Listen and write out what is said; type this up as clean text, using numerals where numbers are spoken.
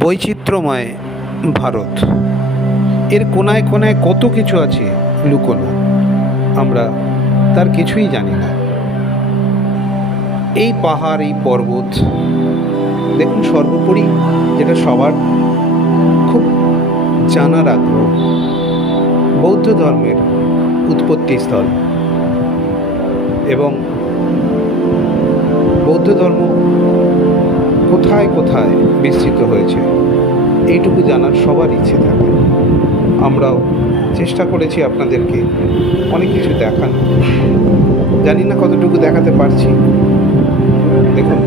বৈচিত্র্যময় ভারত, এর কোনায় কোনায় কত কিছু আছে লুকোনো, আমরা তার কিছুই জানি না। এই পাহাড়, এই পর্বত, দেখুন সর্বোপরি যেটা সবার খুব জানার আগ্রহ, বৌদ্ধ ধর্মের উৎপত্তিস্থল এবং বৌদ্ধ ধর্ম কোথায় কোথায় বিস্তৃত হয়েছে এইটুকু জানার সবার ইচ্ছে থাকে। আমরাও চেষ্টা করেছি আপনাদেরকে অনেক কিছু দেখানো, জানি না কতটুকু দেখাতে পারছি। দেখুন।